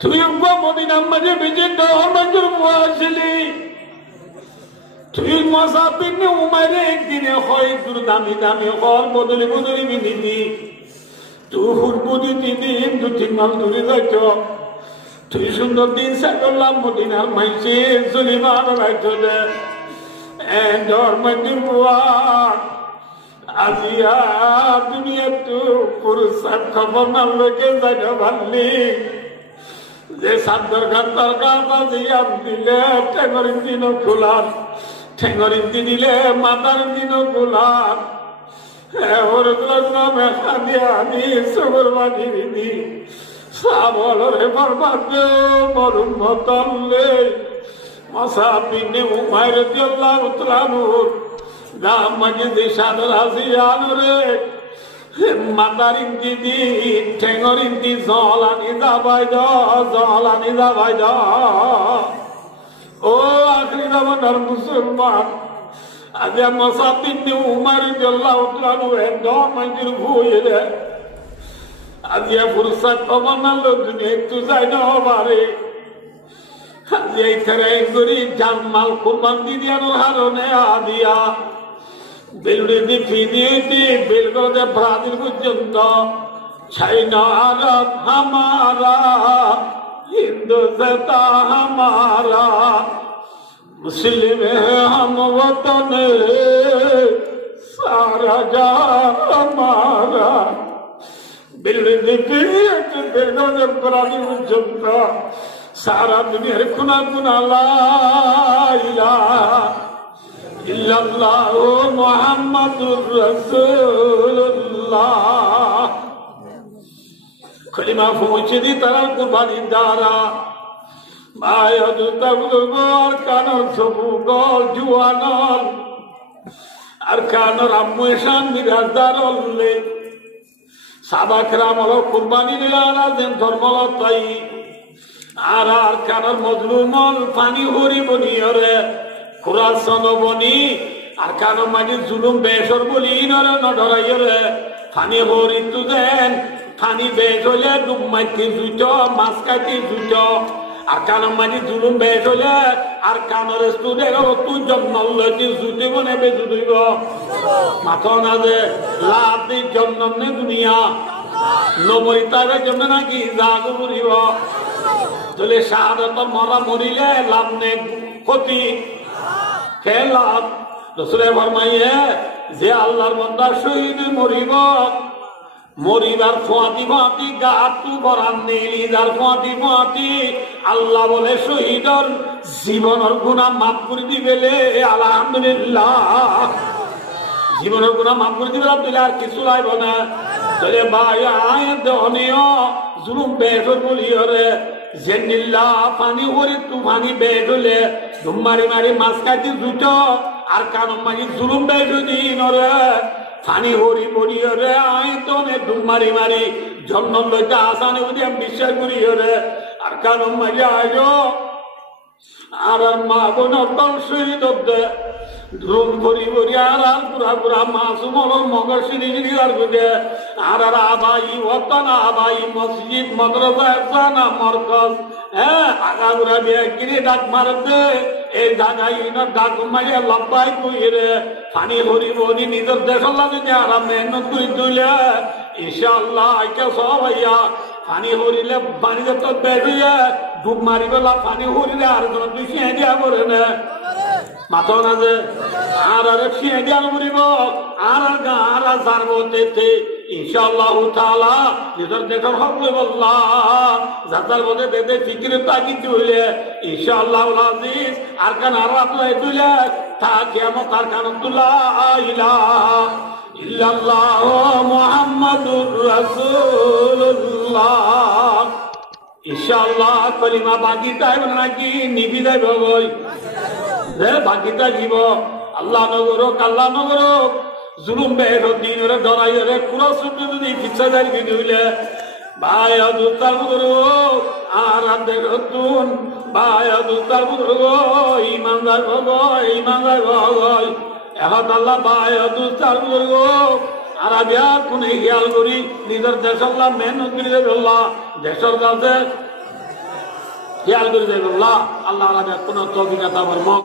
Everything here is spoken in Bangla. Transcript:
তুই মদিনার মাঝে বেঁচে ডর আসলি তুই মজা পিনে উমারে একদিনে হয় তোর দামি দামি হর বদলি বদলি বিনিদি তুই হুড়বুদি দিদিন 2-3 মাস দূরে যাইত তুই সুন্দর দিন সাকলাম মদিনার মাইসে জলিমার রাইত দে ডর মঞ্জুর বুয়া আজিয়া দুনিয়া তো পুরুষার খবর না লোকে যাইতে ভাবলি যে সাদ্দর খান দরকার বাজিয়া দিলে ঠেঙ্গরিন দিন খোলার ঠেঙ্গরিন দিলে মাতার দিন খোলার ওর নামে খাদিয়া আমি সবর বাজি দিদি সাবলরে বরবাদ মরুম মতলে মশা পিনে উমায় রাদিয়াল্লাহু তাআলা দাম মাঝে দেশাদর আসিয়ান রে মাতারিন দিদি ঠেঙ্গরিন দি জলানি দাবাই জলানি দাবাই ও আখরি জামানার মুসলমান আজ মসাবিন উমার রাদিয়াল্লাহু তাআলা দর মঞ্জুর ভুয়ে রে আজ ফুরসত পাবনালো দুনিয়া একটু যাই না বারে আজ এই করে গরি জানমাল কুরবান দিয়ার হারনে আদিয়া বেলুড়ে ফিদিয়ে বেলগড়ে ব্রাজিল পর্যন্ত চাইনা আরব হামারা হিন্দুস্তা হামারা মুসলিম हम वतन सारा जहां हमारा बेलुड़े ফিদিয়ে বেলগড়ে ব্রাজিল পর্যন্ত সারা দুনিয়ার খুনা খুনা লা ইলাহা ইল্লাল্লাহ মুহাম্মাদুর রাসূলুল্লাহ কলিমা পৌঁছে দি তার কুরবানি দ্বারা মায়াদু তাবুগর কানর সবুগর জুয়ানল আর কানর আম্মু শান বিরাজদারলে সাবাকরাম হলো কুরবানি দিলানা দেন ধর্মল তাই আর কানর মজলুমল পানি হরি বনিয়রে খুরাসন বনি আর কানো মাঝে জুলুম বেসর বলি নরে নডরাইরে ফানি হরি তু দেন ফানি বেস হলে ডুব মাইতে জুইত মাছ কাটি জুইত আর কানো মাঝে জুলুম বেস হলে আর কানোর স্টুডেন্ট তুই জন্ম লইতে জুইতে বনে বেজু দিব মাথা না যে লাভ নেই জন্ম নেই দুনিয়া নবরিতারে জন্য নাকি জাগ মরিব চলে শাহাদত মরা মরিলে লাভ নেই ক্ষতি খেলাম রসুলে ফরমাইয়ে যে আল্লাহর বান্দা শহীদ মরিব মরিবার ফোয়াতি ফোয়াতি গাতু বরান নীলি যার ফোয়াতি ফোয়াতি আল্লাহ বলে শহীদর জীবনের গুনাহ মাফ করে দিবেলে আলহামদুলিল্লাহ জীবনের গুনাহ মাফ করে দিবে আব্দুল্লাহ আর কিছু লাইব না তাহলে ভাই আয়াত অনিয় জুলুম বেশর বলিয়রে জেনিল্লা পানি হরি তুফানি বেড হলে ধুমারি মারি মাছ কাটি জুট আর কানো মারি জুলুম বেড দিন রে পানি হরি মরি রে আই তো ধুমারি মারি জন্ম লইতে আসানে বুঝি আমি বিশ্বাস করি রে আর কানো মারি আয়ো আর মা বোন শহীদ ধুম ভরি ভরি আর পুরা পুরা মাসুমল মগর সিঁড়ি আর বুঝে আর আবাই ওতন আবাই মসজিদ মাদ্রাসা না মরকজ হ্যাঁ আগাগুড়া দিয়ে কিনে ডাক মারতে এই জায়গায় ডাক মারিয়ে লব্বাই কইরে পানি ভরি ভরি নিজের দেশের লাগে আরাম মেহনত করে তুলে ইনশাআল্লাহ আইকে সব হইয়া পানি হরিলে পানি যত বেরিয়ে ডুব মারি বেলা পানি হরিলে আর দুই সিঁড়ি দিয়া করে না মাথা না যে আর সিঁড়ি দিয়া মরিব আর গা আর সারবো তেতে ইনশাআল্লাহ তাআলা নিজের দেশের হক বললাম যাতার মধ্যে দেদে ফিকিরে তাকি তুলে ইনশাআল্লাহ আজিজ আর কান আর আপনার তুলে তা কিয়ামত আর কানতুল্লাহ ইলাহা ইল্লাল্লাহ মুহাম্মাদুর রাসূলুল্লাহ ইনশাআল্লাহ কলিমা বাকি তাই নাকি নিবি যাইব গই রে বাকিটা জীব আল্লাহ নগরক আল্লাহ নগরক জুলুম বের দিনরে ডরাইরে পুরো সুন্দর যদি ইচ্ছা যাই হইলে ভাই আদুতার নগরক আর দেখুন ভাই আদুতার নগরক ইমানদার গয় ইমানদার গয় এখন আল্লাহ ভাই আদুতার নগরক আর আবিয়া কোনে খেয়াল করি নিজের দেশ আল্লাহ মেহনত করে আল্লাহ দেশের কাছে খেয়াল করে যাই আল্লাহ আল্লাহ কোন তৌফিক আতা ফরমাও।